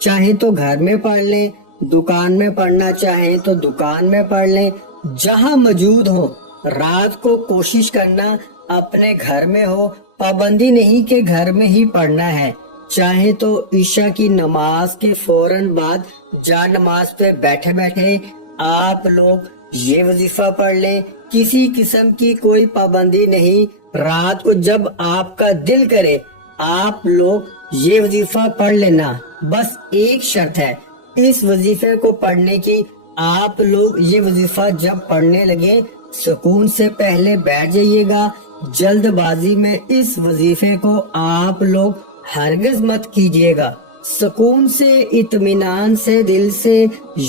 چاہیں تو گھر میں پڑھ لیں، دکان میں پڑھنا چاہیں تو دکان میں پڑھ لیں، جہاں موجود ہو۔ رات کو کوشش کرنا اپنے گھر میں ہو، پابندی نہیں کہ گھر میں ہی پڑھنا ہے۔ چاہے تو عشاء کی نماز کے فوراً بعد جا نماز پہ بیٹھے بیٹھے آپ لوگ یہ وظیفہ پڑھ لیں، کسی قسم کی کوئی پابندی نہیں۔ رات کو جب آپ کا دل کرے آپ لوگ یہ وظیفہ پڑھ لینا۔ بس ایک شرط ہے اس وظیفے کو پڑھنے کی، آپ لوگ یہ وظیفہ جب پڑھنے لگے سکون سے پہلے بیٹھ جائیے گا۔ جلد بازی میں اس وظیفے کو آپ لوگ ہرگز مت کیجیے گا۔ سکون سے، اطمینان سے، دل سے،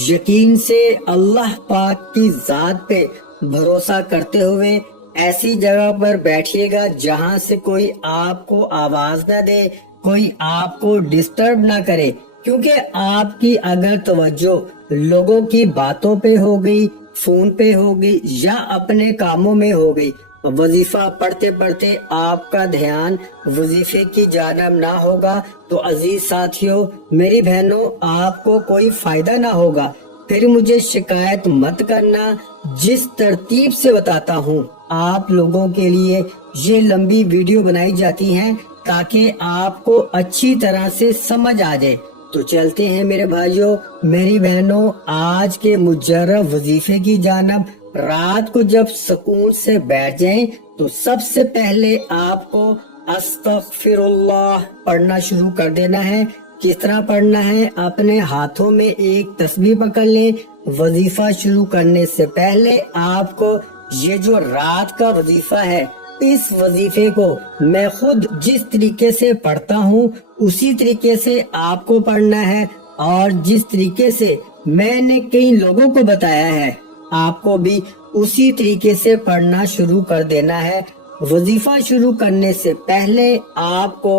یقین سے، اللہ پاک کی ذات پہ بھروسہ کرتے ہوئے ایسی جگہ پر بیٹھیے گا جہاں سے کوئی آپ کو آواز نہ دے، کوئی آپ کو ڈسٹرب نہ کرے، کیونکہ آپ کی اگر توجہ لوگوں کی باتوں پہ ہو گئی، فون پہ ہو گئی یا اپنے کاموں میں ہو گئی، وظیفہ پڑھتے پڑھتے آپ کا دھیان وظیفے کی جانب نہ ہوگا تو عزیز ساتھیوں، میری بہنوں، آپ کو کوئی فائدہ نہ ہوگا۔ پھر مجھے شکایت مت کرنا۔ جس ترتیب سے بتاتا ہوں آپ لوگوں کے لیے یہ لمبی ویڈیو بنائی جاتی ہیں تاکہ آپ کو اچھی طرح سے سمجھ آ جائے۔ تو چلتے ہیں میرے بھائیوں، میری بہنوں، آج کے مجرب وظیفے کی جانب۔ رات کو جب سکون سے بیٹھ جائیں تو سب سے پہلے آپ کو استغفر اللہ پڑھنا شروع کر دینا ہے۔ کس طرح پڑھنا ہے؟ اپنے ہاتھوں میں ایک تسبیح پکڑ لیں۔ وظیفہ شروع کرنے سے پہلے آپ کو یہ جو رات کا وظیفہ ہے، اس وظیفے کو میں خود جس طریقے سے پڑھتا ہوں اسی طریقے سے آپ کو پڑھنا ہے، اور جس طریقے سے میں نے کئی لوگوں کو بتایا ہے آپ کو بھی اسی طریقے سے پڑھنا شروع کر دینا ہے۔ وظیفہ شروع کرنے سے پہلے آپ کو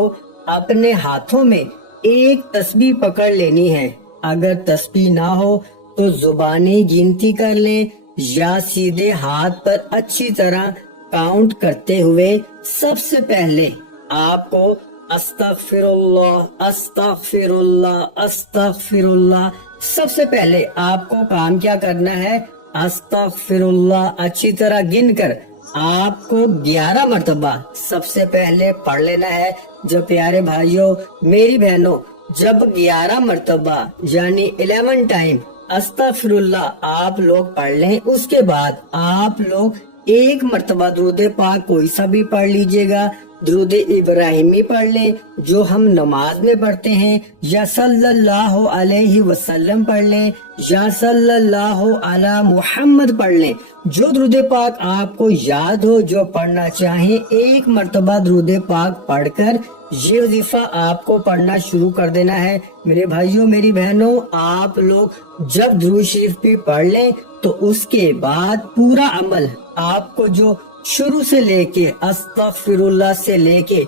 اپنے ہاتھوں میں ایک تسبیح پکڑ لینی ہے۔ اگر تسبیح نہ ہو تو زبانی گنتی کر لیں یا سیدھے ہاتھ پر اچھی طرح کاؤنٹ کرتے ہوئے سب سے پہلے آپ کو استغفر اللہ، استغفر اللہ، استغفر اللہ، سب سے پہلے آپ کو کام کیا کرنا ہے؟ استغفر اللہ اچھی طرح گن کر آپ کو 11 مرتبہ سب سے پہلے پڑھ لینا ہے۔ جو پیارے بھائیوں، میری بہنوں، جب 11 مرتبہ یعنی 11 ٹائم استغفر اللہ آپ لوگ پڑھ لیں، اس کے بعد آپ لوگ ایک مرتبہ درود پاک کوئی سا بھی پڑھ لیجئے گا۔ درود ابراہیمی پڑھ لیں جو ہم نماز میں پڑھتے ہیں، یا صلی اللہ علیہ وسلم پڑھ لیں، یا صلی اللہ علی محمد پڑھ لیں۔ جو درود پاک آپ کو یاد ہو، جو پڑھنا چاہیں، ایک مرتبہ درود پاک پڑھ کر یہ وظیفہ آپ کو پڑھنا شروع کر دینا ہے۔ میرے بھائیوں، میری بہنوں، آپ لوگ جب درود شریف بھی پڑھ لیں تو اس کے بعد پورا عمل آپ کو جو شروع سے لے کے استغفر اللہ سے لے کے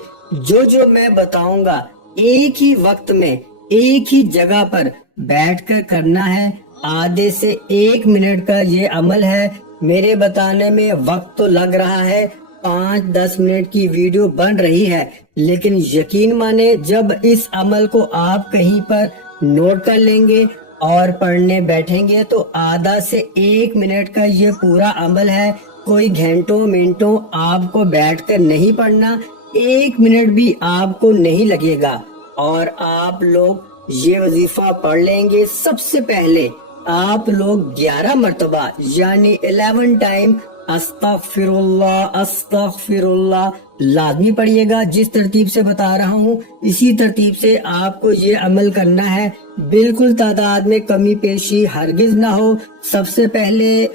جو میں بتاؤں گا ایک ہی وقت میں ایک ہی جگہ پر بیٹھ کر کرنا ہے۔ آدھے سے 1 منٹ کا یہ عمل ہے۔ میرے بتانے میں وقت تو لگ رہا ہے، 5-10 منٹ کی ویڈیو بن رہی ہے، لیکن یقین مانے جب اس عمل کو آپ کہیں پر نوٹ کر لیں گے اور پڑھنے بیٹھیں گے تو آدھا سے 1 منٹ کا یہ پورا عمل ہے۔ کوئی گھنٹوں منٹوں آپ کو بیٹھ کر نہیں پڑھنا، 1 منٹ بھی آپ کو نہیں لگے گا، اور آپ لوگ یہ وظیفہ پڑھ لیں گے۔ سب سے پہلے آپ لوگ 11 مرتبہ یعنی 11 ٹائم استغفر اللہ، استغفر اللہ لازمی پڑھیے گا۔ جس ترتیب سے بتا رہا ہوں اسی ترتیب سے آپ کو یہ عمل کرنا ہے، بالکل تعداد میں کمی پیشی ہرگز نہ ہو۔ سب سے پہلے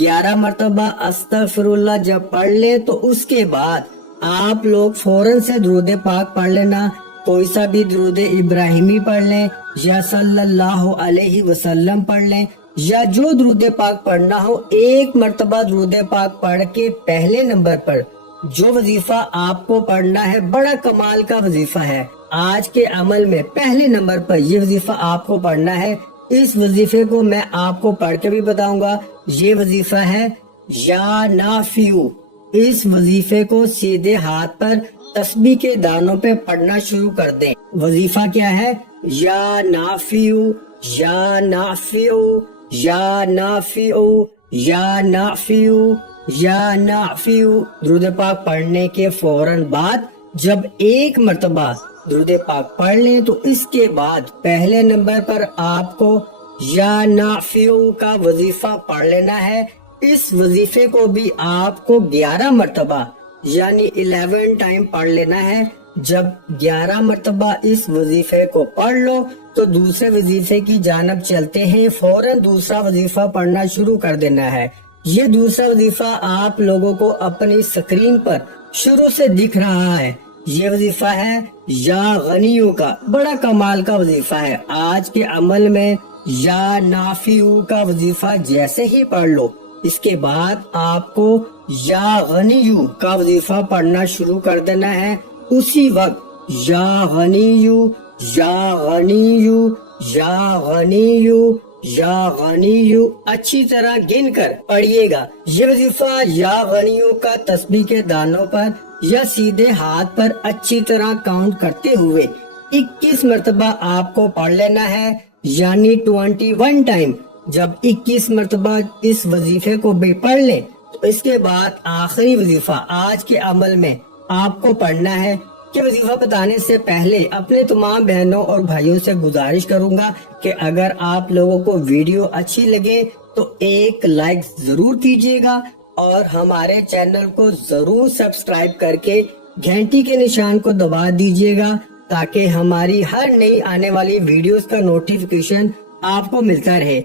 11 مرتبہ استغفر اللہ جب پڑھ لیں تو اس کے بعد آپ لوگ فوراً سے درود پاک پڑھ لینا، کوئی سا بھی درود ابراہیمی پڑھ لیں یا صلی اللہ علیہ وسلم پڑھ لیں، یا جو درود پاک پڑھنا ہو۔ ایک مرتبہ درود پاک پڑھ کے پہلے نمبر پر جو وظیفہ آپ کو پڑھنا ہے، بڑا کمال کا وظیفہ ہے۔ آج کے عمل میں پہلے نمبر پر یہ وظیفہ آپ کو پڑھنا ہے۔ اس وظیفے کو میں آپ کو پڑھ کے بھی بتاؤں گا۔ یہ وظیفہ ہے یا نافیو۔ اس وظیفے کو سیدھے ہاتھ پر تسبیح کے دانوں پہ پڑھنا شروع کر دیں۔ وظیفہ کیا ہے؟ یا نافیو یا نافیو یا نافیو یا نافیو یا نافیو۔ درود پاک پڑھنے کے فوراً بعد جب ایک مرتبہ درود پاک پڑھ لیں تو اس کے بعد پہلے نمبر پر آپ کو یا نافیو کا وظیفہ پڑھ لینا ہے۔ اس وظیفے کو بھی آپ کو 11 مرتبہ یعنی 11 ٹائم پڑھ لینا ہے۔ جب 11 مرتبہ اس وظیفے کو پڑھ لو تو دوسرے وظیفے کی جانب چلتے ہیں۔ فوراً دوسرا وظیفہ پڑھنا شروع کر دینا ہے۔ یہ دوسرا وظیفہ آپ لوگوں کو اپنی اسکرین پر شروع سے دکھ رہا ہے۔ یہ وظیفہ ہے یا غنیو کا، بڑا کمال کا وظیفہ ہے۔ آج کے عمل میں یا نافیو کا وظیفہ جیسے ہی پڑھ لو اس کے بعد آپ کو یا غنیو کا وظیفہ پڑھنا شروع کر دینا ہے۔ اسی وقت یا غنیو یا غنیو یا غنیو یا غنیو اچھی طرح گن کر پڑھیے گا۔ یہ وظیفہ یا غنیو کا تسبیح کے دانوں پر یا سیدھے ہاتھ پر اچھی طرح کاؤنٹ کرتے ہوئے 21 مرتبہ آپ کو پڑھ لینا ہے، یعنی 21 ٹائم۔ جب 21 مرتبہ اس وظیفے کو بھی پڑھ لیں تو اس کے بعد آخری وظیفہ آج کے عمل میں آپ کو پڑھنا ہے۔ کہ وظیفہ بتانے سے پہلے اپنے تمام بہنوں اور بھائیوں سے گزارش کروں گا کہ اگر آپ لوگوں کو ویڈیو اچھی لگے تو ایک لائک ضرور کیجیے گا اور ہمارے چینل کو ضرور سبسکرائب کر کے گھنٹی کے نشان کو دبا دیجیے گا تاکہ ہماری ہر نئی آنے والی ویڈیوز کا نوٹیفیکیشن آپ کو ملتا رہے۔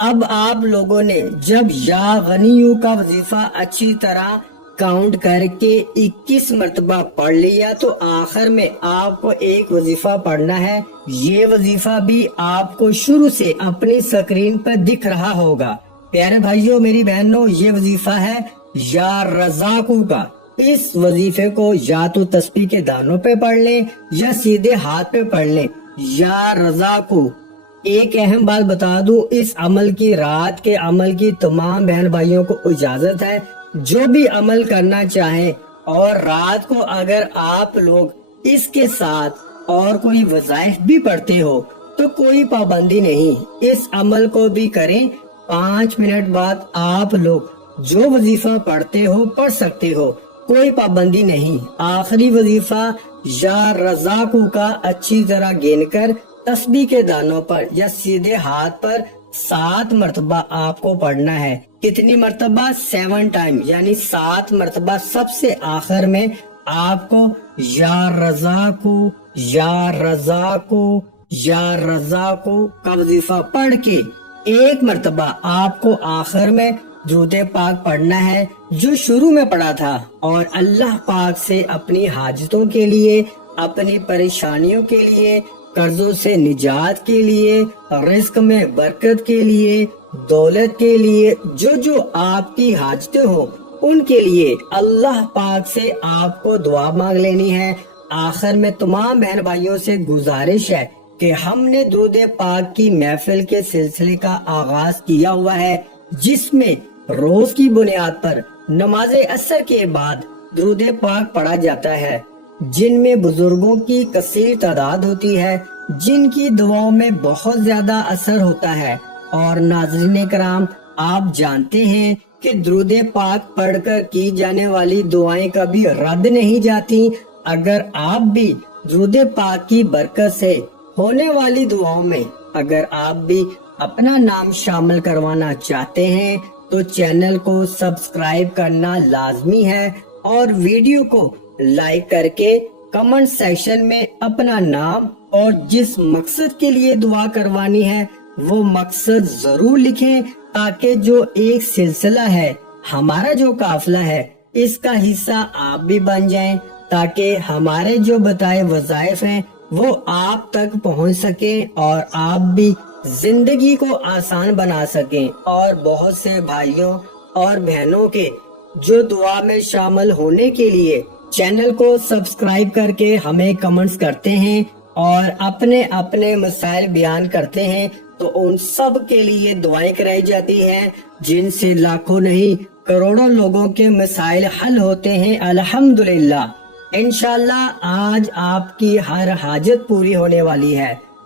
اب آپ لوگوں نے جب یا غنیو کا وظیفہ اچھی طرح کاؤنٹ کر کے 21 مرتبہ پڑھ لیا تو آخر میں آپ کو ایک وظیفہ پڑھنا ہے۔ یہ وظیفہ بھی آپ کو شروع سے اپنی سکرین پر دکھ رہا ہوگا۔ پیارے بھائیوں میری بہنوں، یہ وظیفہ ہے یا رزاقو کا۔ اس وظیفے کو یا تو تسبیح کے دانوں پہ پڑھ لیں یا سیدھے ہاتھ پہ پڑھ لیں۔ یا رزاقو۔ ایک اہم بات بتا دوں، اس عمل کی رات کے عمل کی تمام بہن بھائیوں کو اجازت ہے۔ جو بھی عمل کرنا چاہیں اور رات کو اگر آپ لوگ اس کے ساتھ اور کوئی وظائف بھی پڑھتے ہو تو کوئی پابندی نہیں، اس عمل کو بھی کریں۔ 5 منٹ بعد آپ لوگ جو وظیفہ پڑھتے ہو پڑھ سکتے ہو، کوئی پابندی نہیں۔ آخری وظیفہ یا رزاقو کا اچھی طرح گن کر تسبیح کے دانوں پر یا سیدھے ہاتھ پر 7 مرتبہ آپ کو پڑھنا ہے۔ کتنی مرتبہ؟ 7 ٹائم، یعنی 7 مرتبہ سب سے آخر میں آپ کو یا رزاقو یا رزاقو یا رزاقو کا وظیفہ پڑھ کے 1 مرتبہ آپ کو آخر میں درود پاک پڑھنا ہے جو شروع میں پڑھا تھا، اور اللہ پاک سے اپنی حاجتوں کے لیے، اپنی پریشانیوں کے لیے، قرضوں سے نجات کے لیے، رزق میں برکت کے لیے، دولت کے لیے، جو آپ کی حاجتیں ہوں ان کے لیے اللہ پاک سے آپ کو دعا مانگ لینی ہے۔ آخر میں تمام بہن بھائیوں سے گزارش ہے کہ ہم نے درود پاک کی محفل کے سلسلے کا آغاز کیا ہوا ہے، جس میں روز کی بنیاد پر نماز عصر کے بعد درود پاک پڑھا جاتا ہے، جن میں بزرگوں کی کثیر تعداد ہوتی ہے، جن کی دعاؤں میں بہت زیادہ اثر ہوتا ہے۔ اور ناظرین کرام، آپ جانتے ہیں کہ درود پاک پڑھ کر کی جانے والی دعائیں کبھی رد نہیں جاتی۔ اگر آپ بھی درود پاک کی برکت سے ہونے والی دعاؤں میں اگر آپ بھی اپنا نام شامل کروانا چاہتے ہیں تو چینل کو سبسکرائب کرنا لازمی ہے، اور ویڈیو کو لائک کر کے کمنٹ سیکشن میں اپنا نام اور جس مقصد کے لیے دعا کروانی ہے وہ مقصد ضرور لکھیں، تاکہ جو ایک سلسلہ ہے، ہمارا جو قافلہ ہے، اس کا حصہ آپ بھی بن جائیں، تاکہ ہمارے جو بتائے وظائف ہیں وہ آپ تک پہنچ سکیں اور آپ بھی زندگی کو آسان بنا سکیں۔ اور بہت سے بھائیوں اور بہنوں کے جو دعا میں شامل ہونے کے لیے چینل کو سبسکرائب کر کے ہمیں کمنٹس کرتے ہیں اور اپنے اپنے مسائل بیان کرتے ہیں، تو ان سب کے لیے دعائیں کرائی جاتی ہیں، جن سے لاکھوں نہیں کروڑوں لوگوں کے مسائل حل ہوتے ہیں الحمدللہ۔ انشاءاللہ آج آپ کی ہر حاجت پوری ہونے والی ہے۔